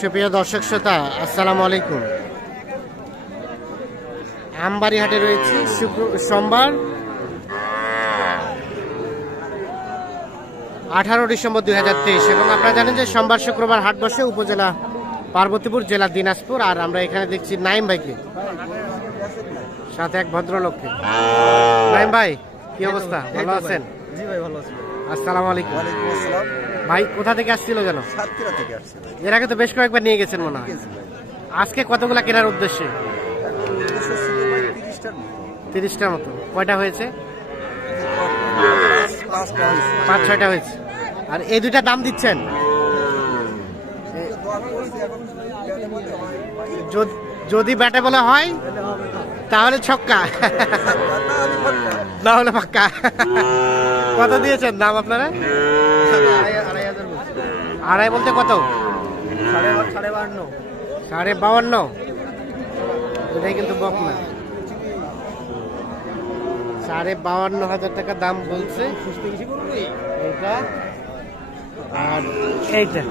সুপ্রিয় দর্শক শ্রোতা, আসসালামু আলাইকুম। আমবাড়ি হাটে রয়েছে সোমবার 18 ডিসেম্বর 2023 এবং আপনারা জানেন যে সোমবার শুক্রবার হাট বসে উপজেলা পার্বতীপুর, জেলা দিনাজপুর। আর আমরা এখানে দেখছি নাইম ভাইকে, সাথে এক ভদ্রলোককে। নাইম ভাই, কি অবস্থা? ভালো আছেন? জি ভাই, ভালো আছি। আসসালামু আলাইকুম। ওয়ালাইকুম আসসালাম। ভাই কোথা থেকে আসছিল যেন? সাতক্ষীরা থেকে আসছে। এর আগে তো বেশ কয়েকবার নিয়ে গেছেন মনে হয়। আজকে কতগুলা কেনার উদ্দেশ্যে? 30টার মতো। কয়টা হয়েছে? 5-6টা হয়েছে। আর এই দুইটা দাম দিচ্ছেন? যদি ব্যাটে বলে হয় তাহলে ছক্কা, না হলে পাক্কা। কত দিয়েছেন দাম আপনারা? 2.5 বলতে কত? 52.5। এটাই কিন্তু বক না। 52,500 টাকা দাম বলছে এইটা আর এইটা।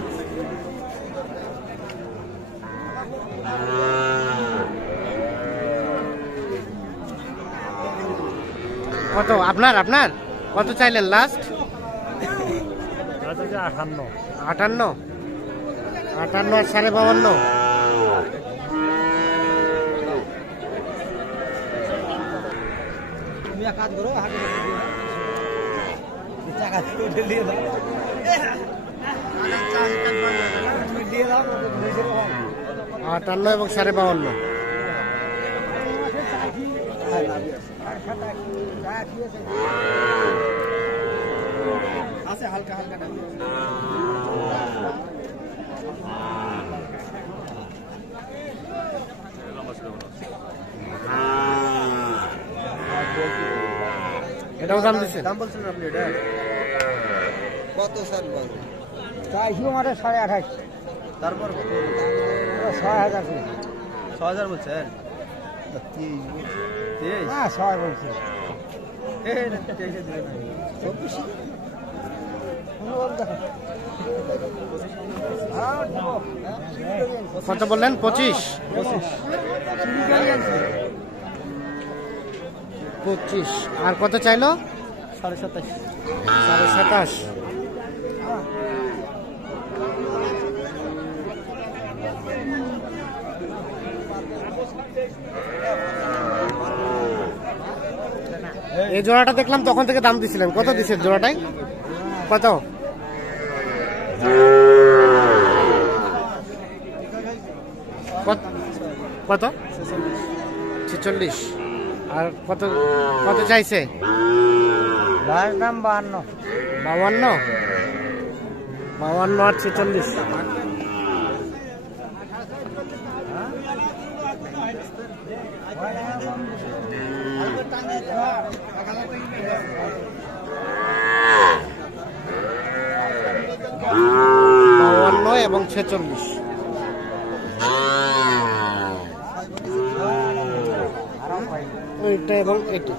কত আপনার কত চাইলেন লাস্ট? 58 আর 52.5। কাজ করো, টাকা দিয়ে দাও। 58 এবং 52.5। আছে হালকা হালকা। এটাও দাম দিচ্ছেন? দাম বলছেন আপনি? এটা কত স্যার? চাইছি আমাদের 28,500। তারপর 6,000। 6,000 বলছেন? 23 না 6 বলছেন। কত বললেন? 25। আর কত চাইলো? 27.5। 27.5। এই জোড়াটা দেখলাম তখন থেকে দাম দিছিলেন। কত দিচ্ছেন জোড়াটাই? কত? কত? 46। আর কত কত চাইছে? দাম 52। 52 আর 46। এবং 46। এইটা এবং এটা।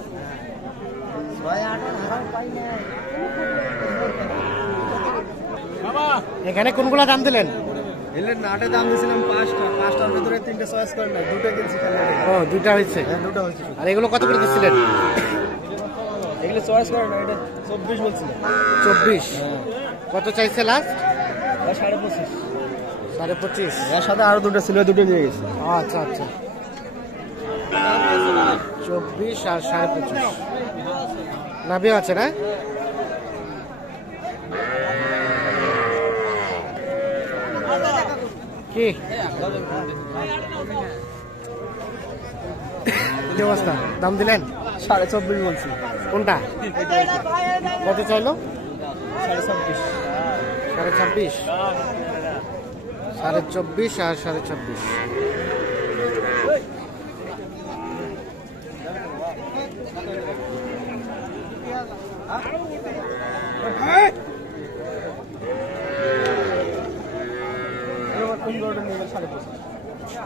এখানে কোনগুলা দাম দিলেন? নাটে দাম দিয়েছিলাম 5টার ভিতরে 3টে চয়েস করেন না, 2টা কিনছি। ও, 2টা হয়েছে? হ্যাঁ, 2টা হয়েছে। আর এগুলো কত করে দিচ্ছিলেন? এগুলো চয়েস করেন না, এটা 24 বলছিল। 24? কত চাইছে লাস্ট? 25.5। 25.5। এর সাথে আরো 2টা ছিল, 2টো নিয়ে গেছে। আচ্ছা আচ্ছা। 24 আর 25.5 নাভিও আছে না? কি অবস্থা? দাম দিলেন? 24.5 বলছি। কোনটা? কত চাইলো? 26.5। 26.5। 24.5 আর 26.5।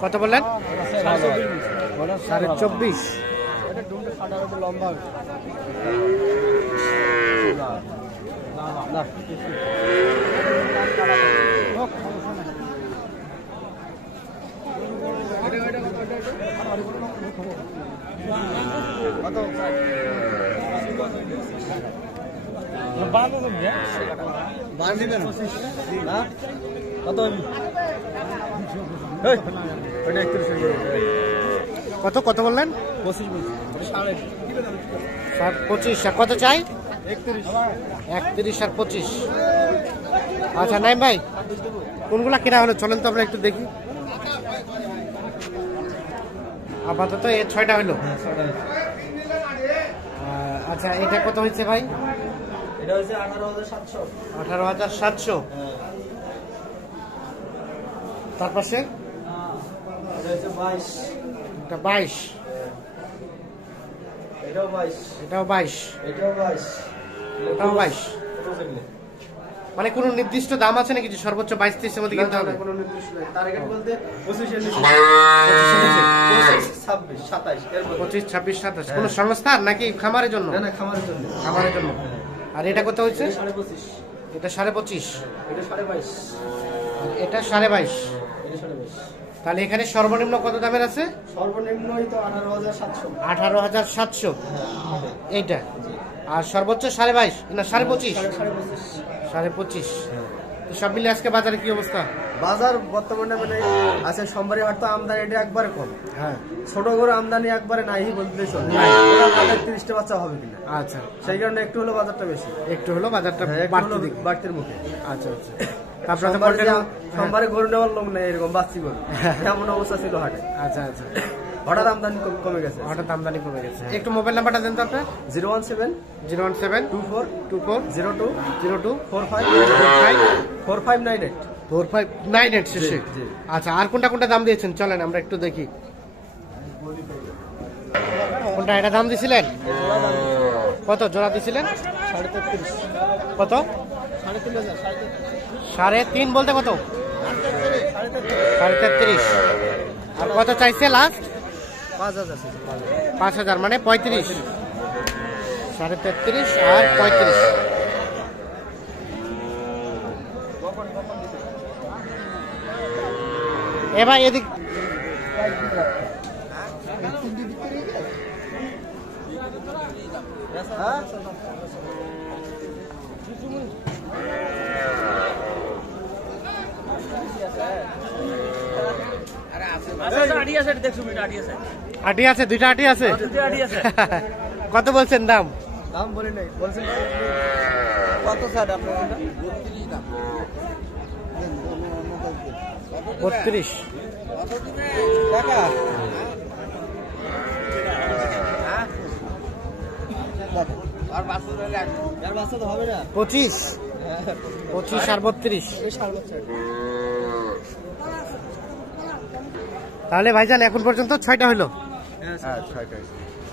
কত বললেন? 24.5। লম্বা বান্দি কেন না কত ওটা 31 কত কত বললেন? 25 আর কত চাই? 31 আর 25। আচ্ছা নাইম ভাই, কোনগুলা কেনা হলো চলেন তো আমরা একটু দেখি। আপাতত এই 6টা হলো। আচ্ছা এটা কত হয়েছে ভাই? এটা হচ্ছে 18,700। 18,700। তার পাশে এটা হচ্ছে 22। এটা 22। এটাও 22। এটাও 22। এটাও 22। এটাও 22। মানে কোনো নির্দিষ্ট দাম আছে নাকি যে সর্বোচ্চ 22-23 এর মধ্যে কিনতে হবে? কোনো নির্দিষ্ট নাই। টার্গেট বলতে 25 এর নিচে। 26, 27 এরপর 25, 26, 27 কোন সংস্থার নাকি খামারের জন্য? না না খামারের জন্য। খামারের জন্য। আর এটা কত হচ্ছে? 25.5। এটা 25.5। এটা 22.5। আর এটা 22.5। এটা 22.5। তাহলে এখানে সর্বনিম্ন কত দামের আছে? সর্বনিম্নই তো 18,700। 18,700 এইটা। আর সর্বোচ্চ 22.5 না 25.5? 25.5। তো সব মিলে আজকে বাজারে কি অবস্থা? বাজার বর্তমানে মানে আছে সোমবারে হাট তো আমদানিটা একবারে কম। হ্যাঁ ছোট গরু আমদানি একবারে নাই বলতে চলে। 30টা বাচ্চা হবে কিনা, আচ্ছা সেই কারণে একটু হলো বাজারটা বেশি। একটু হলো বাজারটা একটু বাড়তি হলো দিকে। বাড়তির মুখে। আচ্ছা আচ্ছা। আপনাদের সোমবারে গরু নেওয়ার লোক নেই, এরকম বাচ্চি গরু এমন অবস্থা ছিল হাটে। আচ্ছা আচ্ছা। হঠাৎ আমদানি কমে গেছে। হঠাৎ আমদানি কমে গেছে। একটু মোবাইল নাম্বারটা দেন তো আপনার। 017 017 24 02 02 45 45 4598। 4598 শেষে। জি। আচ্ছা আর কোনটা কোনটা দাম দিয়েছেন চলেন আমরা একটু দেখি। কোনটা এটা দাম দিছিলেন? কত জোড়া দিছিলেন? 33.5। কত? 3.5 3.5 বলতে কত? 33.5। আর কত চাইছে লাস্ট? 5,000। 5,000 মানে 35। 33.5 আর 35। এবার এদিক আটি আছে, দুইটা আটি আছে। কত বলছেন দাম? দাম বলি নাই, বলছেন কত স্যার আপনার? 32 টাকা। আর বাচ্চা তো হবে না। 25 আর 32। তাহলে ভাইজান এখন পর্যন্ত 6টা হলো। হ্যাঁ 6টাই।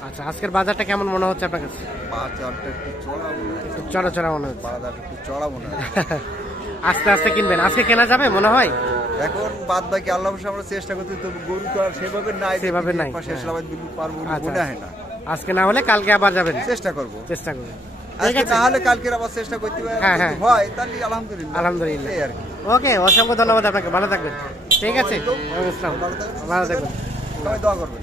আচ্ছা আজকের বাজারটা কেমন মনে হচ্ছে আপনার কাছে? বাজারটা একটু চড়াবো না, একটু চড়া মনে হচ্ছে। বাজারটা একটু চড়াবো না। আস্তে আস্তে কিনবেন, আজকে কেনা যাবে মনে হয়। এখন বাদ বাকি আল্লাহ আমরা চেষ্টা করতে, তো গরু তো আর সেভাবে নাই, সেভাবে নাই। শেষ লাভাত বিলু পারবো আচ্ছা, মনে হয় না। আজকে না হলে কালকে আবার যাবেন। চেষ্টা করব। চেষ্টা করবেন। ঠিক আজকে আছে না হলে কালকে আবার চেষ্টা করতে পারি। হ্যাঁ, হ্যাঁ। হয় তাহলে আলহামদুলিল্লাহ। আলহামদুলিল্লাহ। এই আর কি। ওকে, অসংখ্য ধন্যবাদ আপনাকে, ভালো থাকবেন। ঠিক আছে, আসসালাম, ভালো থাকবেন। সবাই দোয়া করবেন।